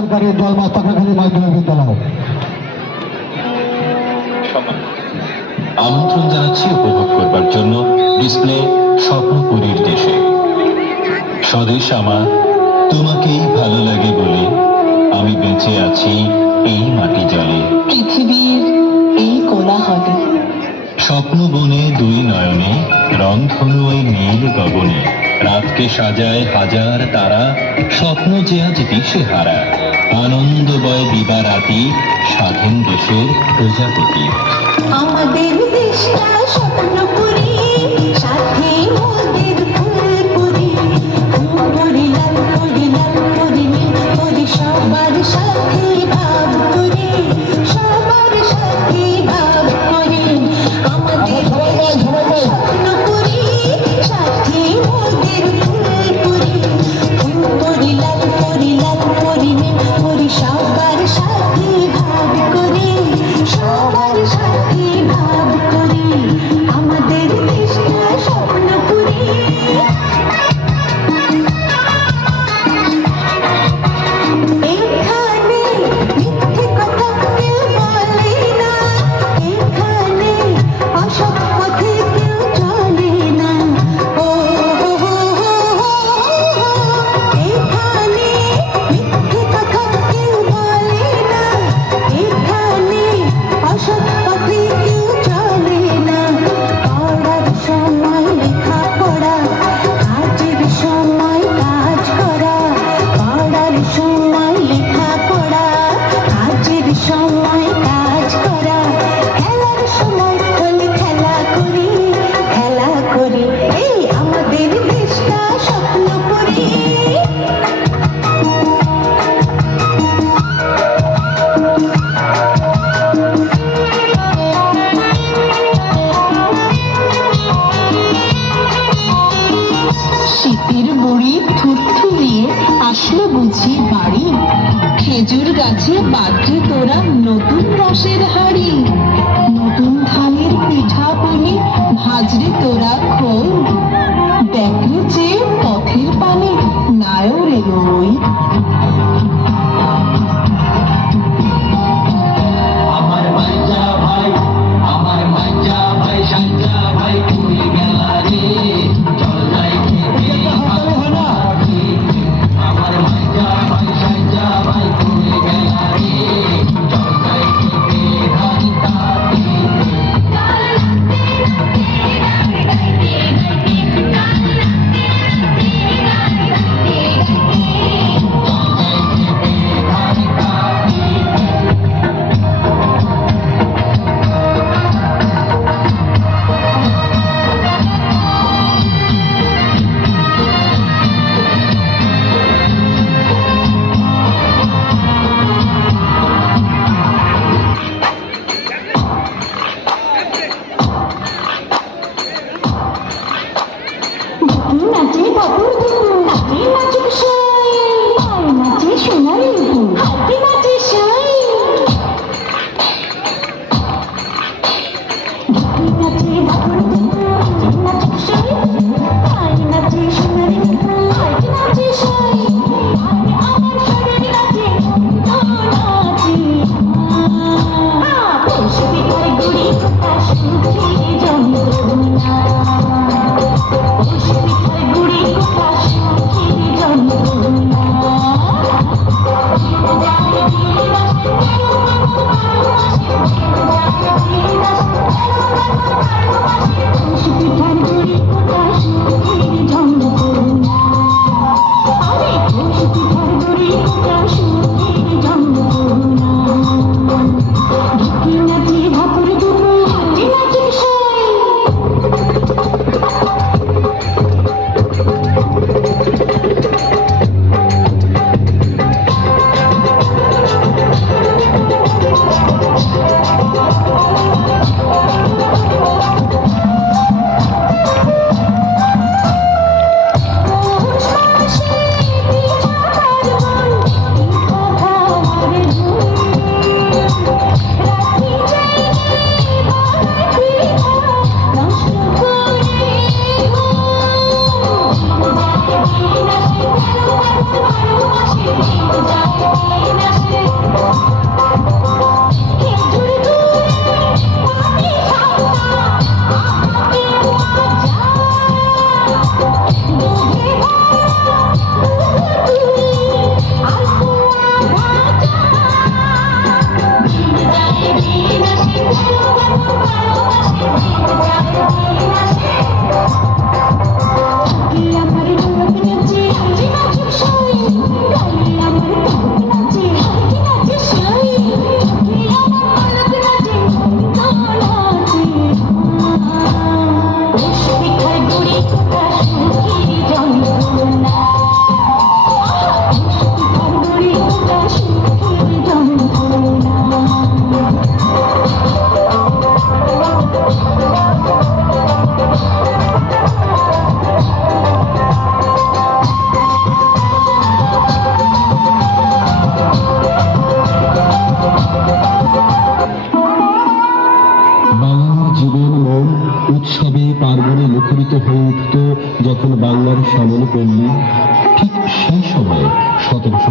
সরকারি জলমাছ টাকাখালী মাধ্যমিক বিদ্যালয়। আমন্ত্রণ জানাচ্ছি উপভোগ করবার জন্য ডিসপ্লে স্বপ্নপুরীর দেশে। স্বদেশ আমার, তোমাকেই ভালো লাগে বলে আমি বেঁচে আছি এই মাটি জলে। পৃথিবীর এই কোলাহলে স্বপ্ন বনে দুই নয়নে রংধনু ওই নীল গগনে রাতকে সাজায় হাজার তারা, স্বপ্ন যে আজ দিশে হারা। আনন্দ বয় দিবারাতি স্বাধীন দেশের প্রজাপতি। আমাদের দেশটা স্বপ্নপুরী, সাথে মোদের ফুলপুরি। ফুলপুরি লাল পুরি লাল পুরি নীল পুরি, সবার সাথে ভাব করে, সবার সাথে ভাব করে। আমাদের স্বপ্নপুরী, সাথে মোদের ফুলপুরি। ফুলপুরি লাল পুরি লাল পুরি নীল পুরি, সবার সাথে ভাব করে, সবার সাথে ভাব করে। আমাদের দেশটা স্বপ্নপুরী। এখানে মিথ্যে কথা কেউ বলে না, এখানে অসৎ পথে কেউ চলে না। ও এখানে মিথ্যে কথা কেউ বলে না, এখানে অসৎ পথে কেউ চলে না। পড়ার সময় লেখাপড়া, কাজের সময় কাজ করা। পড়ার সময় লেখাপড়া, কাজের সময় কাজ করা। খেলার সময় হলে খেলা করি, খেলা করি। এই আমাদের দেশটা স্বপ্নপুরী। শীতের বুড়ি থুরথুরিয়ে আসলো বুঝি বাড়ি, খেজুর গাছে বাঁধে তোরা নতুন রসের হাড়ি। নতুন ধানের পিঠা পুলি ভাজরে তোরা খোল, দেখলে যে পথের পানে নায়রে রই। আমার মাইজা ভাই, আমার মাইজা ভাই, সাইজা ভাই কই গেলা রে, চল যাই খেতে ভাতি। আমার মাইজা ভাই, সাইজা ভাই কই গেলা রে, চল যাই খেতে ভাতি।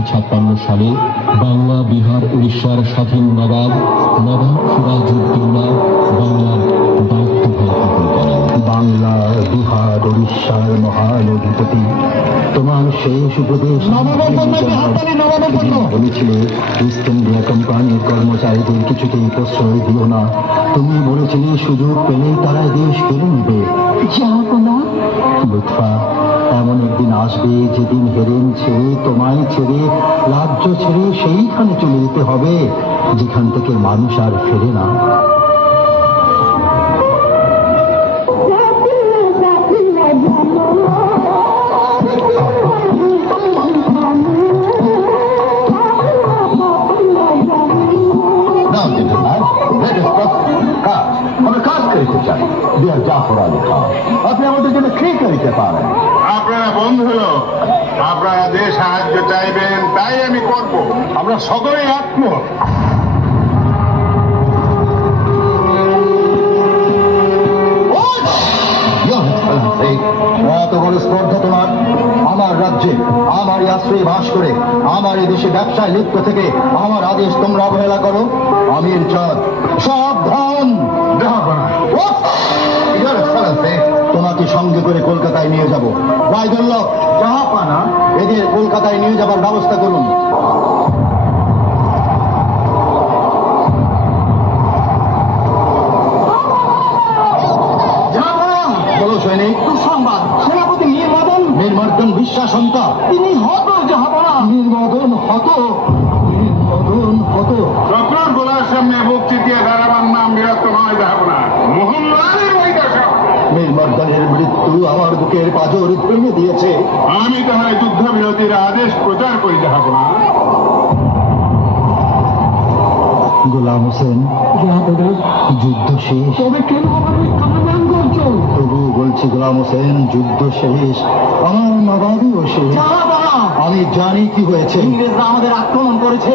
সালে বাংলা, বিহার, উড়িষ্যার স্বাধীন নবাব সিরাজউদ্দৌলা বাংলার দায়িত্বভার গ্রহণ করেন। বাংলা, বিহার, উড়িষ্যার মহান অধিপতি, তোমার শেষ উপদেশ বলেছিলে ইস্ট ইন্ডিয়া কোম্পানির কর্মচারীদের কিছুতেই প্রশ্রয় দিও না। তুমি বলেছিলে সুযোগ পেলেই তারা দেশ কেড়ে নেবে। জাহাপনা, লুৎফা, এমন একদিন আসবে যেদিন হেরেন ছেড়ে, তোমায় ছেড়ে, রাজ্য ছেড়ে সেইখানে চলে যেতে হবে যেখান থেকে মানুষ আর ফেরে না। আমরা কাজ করিতে চাই, বিয়ার জাফর আলী খান, আপনি আমাদের জন্য কি করিতে পারেন? আপনারা বন্ধু হলো, আপনারা যে সাহায্য চাইবেন তাই আমি করব। আমরা সকলেই একমত। এত বড় স্পর্ধা তোমার? আমার রাজ্যে আমার আশ্রয়ে বাস করে আমার এই দেশে ব্যবসায় লিপ্ত থেকে আমার আদেশ তোমরা অবহেলা করো? আমির চাঁদ, সাবধান! তোমাকে সঙ্গে করে কলকাতায় নিয়ে যাব। রায়দুল্লাহ, জাহাপানা, এদের কলকাতায় নিয়ে যাবার ব্যবস্থা করুন। বলো সৈনিক, সংবাদ, সেনাপতি মীর বিশ্বাসন্তা তিনি হত জাহাপনা। মীর হত শত্রুর গোলার সামনে বুক চিতিয়ে দাঁড়াবার নাম বিরক্ত নয় যাব না। মোহনলালের বৈদাসক মীর মৃত্যু আমার বুকের পাঁজর ভেঙে দিয়েছে। আমি তাহার যুদ্ধবিরতির আদেশ প্রচার করি যাব না। গোলাম হোসেন, যুদ্ধ শেষ। তবে কেন আমার কামান করছো? তবু বলছি গোলাম হোসেন, যুদ্ধ শেষ, আমার নবাবও শেষ। আমি জানি কি হয়েছে। ইংরেজরা আমাদের আক্রমণ করেছে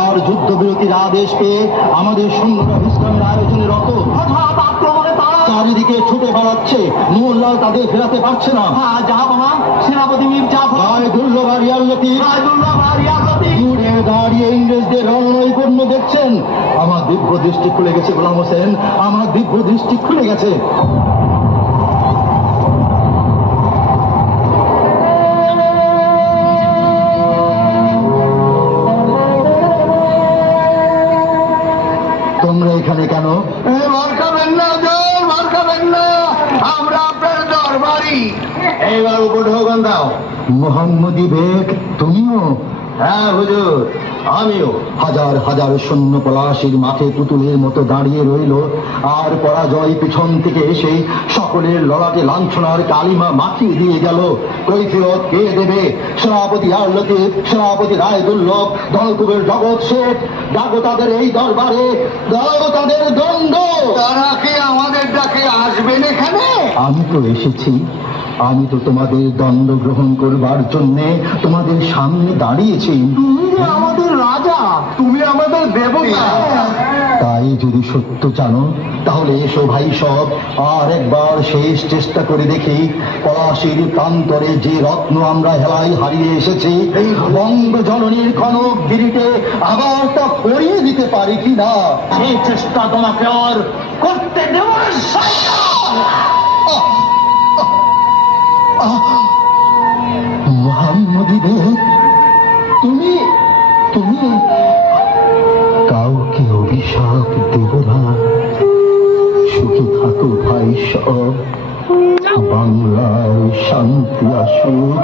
আর যুদ্ধবিরতির আদেশ পেয়ে আমাদের সৈন্যরা বিশ্রামের আয়োজনে রত। হঠাৎ আক্রমণে তারা চারিদিকে ছুটে বেড়াচ্ছে, মোহনলাল তাদের ফেরাতে পারছে না। জাহাপনা, সেনাপতি মীর জাফর, রায়দুল্লাহ দূরে দাঁড়িয়ে ইংরেজদের রণনৈপুণ্য দেখছেন। আমার দিব্য দৃষ্টি খুলে গেছে গোলাম হোসেন, আমার দিব্য দৃষ্টি খুলে গেছে। তোমরা এখানে কেন? মার খাবেন না, মার খাবেন না, আমরা আপনার দরবারি। এইবার উপর ঢোকন দাও। মোহাম্মদী বেগ, তুমিও? হ্যাঁ হুজুর, আমিও। হাজার হাজার সৈন্য পলাশির মাঠে পুতুলের মতো দাঁড়িয়ে রইল, আর পরাজয় পিছন থেকে এসে সকলের লড়াটে লাঞ্ছনার কালিমা মাখিয়ে দিয়ে গেল। কৈফিয়ত কে দেবে? সভাপতি আর লতিফ, সভাপতি রায়দুল্লভ, দলকুবের জগৎ শেঠ। ডাকো তাদের এই দরবারে, দাও তাদের দণ্ড। তারা কি আমাদের ডাকে আসবেন এখানে? আমি তো এসেছি, আমি তো তোমাদের দণ্ড গ্রহণ করবার জন্যে তোমাদের সামনে দাঁড়িয়েছি। তুমি আমাদের রাজা, তুমি আমাদের দেবতা। তাই যদি সত্য জানো তাহলে এসো ভাই সব, আর একবার শেষ চেষ্টা করে দেখি পলাশির প্রান্তরে যে রত্ন আমরা হেলায় হারিয়ে এসেছি, বঙ্গ জননীর কনক গিরিটে আবার তা পরিয়ে দিতে পারি কি না। সেই চেষ্টা তোমাকে আর করতে দেব মোহাম্মদী বেগ, তুমি তুমি কাউকে অভিশাপ দেব না। সুখী থাকো ভাই সব, বাংলায় শান্তি আসুক।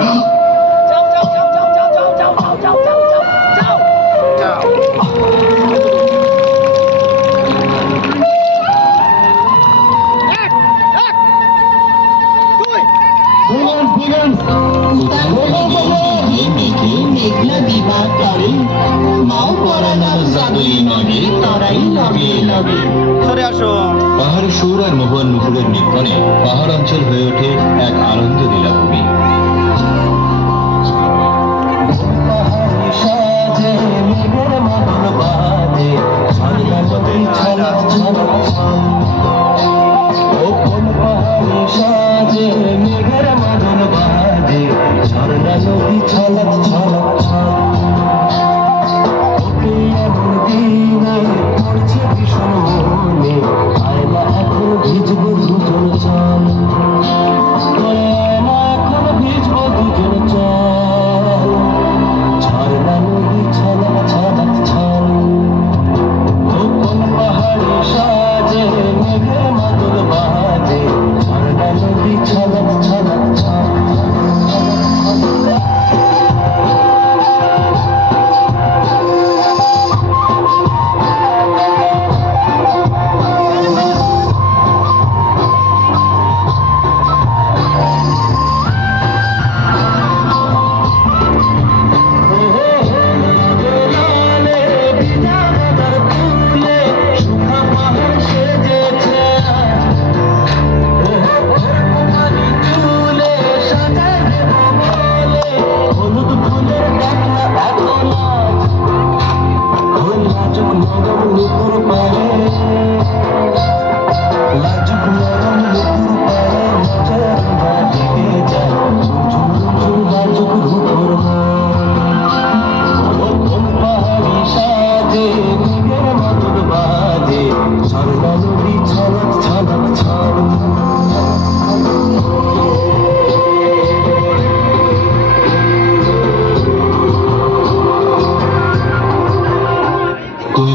মেঘলা দিবাকারে মাও পরানোর জাদুই নগে তারাই লগে লগে। পাহাড় সুর আর মোহন মুকুলের নির্গণে পাহাড় অঞ্চল হয়ে ওঠে এক আনন্দ লীলাভূমি। মেঘের মদন বাজে, ঝর্ণা নদী ছলক ছলক ছলক।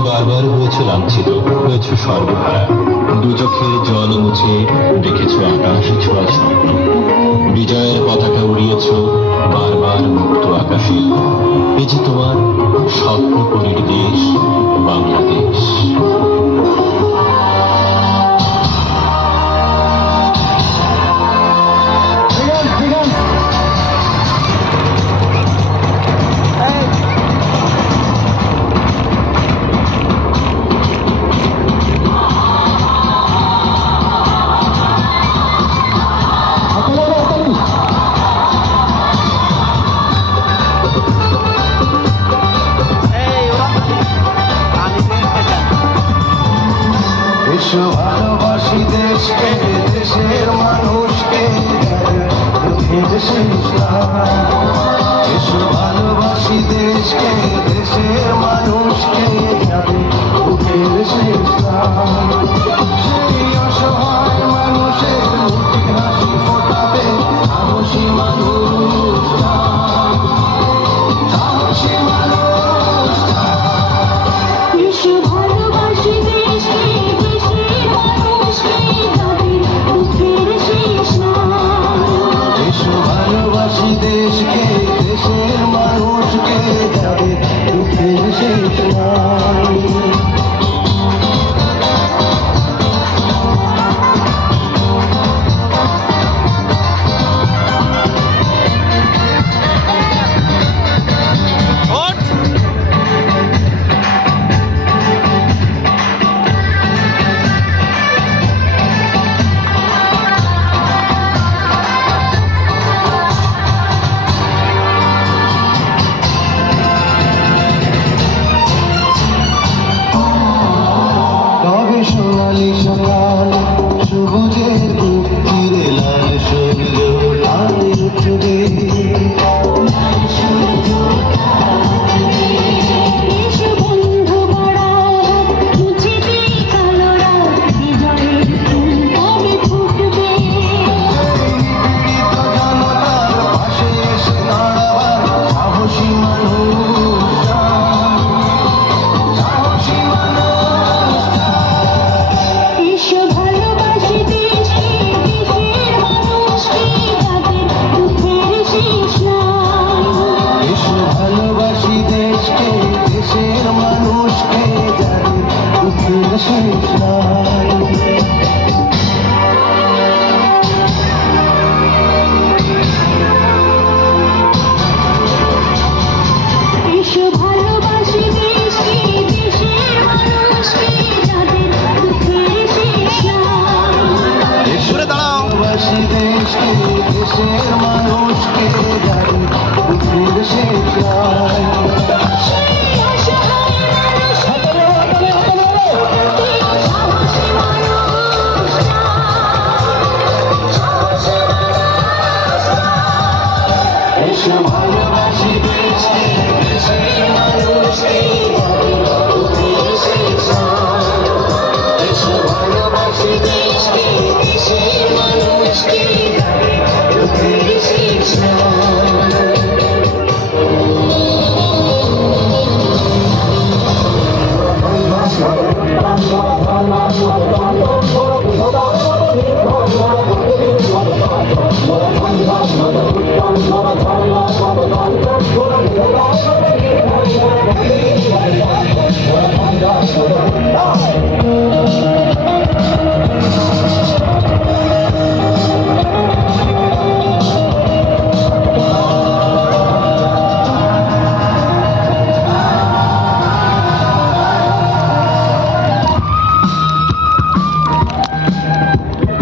বারবার হয়েছ লাঞ্ছিত, হয়েছ সর্বহারা। দু চোখের জল মুছে দেখেছ আকাশ ছোঁয়া স্বপ্ন। বিজয়ের পতাকা উড়িয়েছ বারবার মুক্ত আকাশে। এ যে তোমার স্বপ্নপুরীর দেশ বাংলাদেশ। এসো ভালোবাসি দেশকে, দেশের মানুষকে, দুঃখের শেষ নাই। এসো ভালোবাসি দেশকে,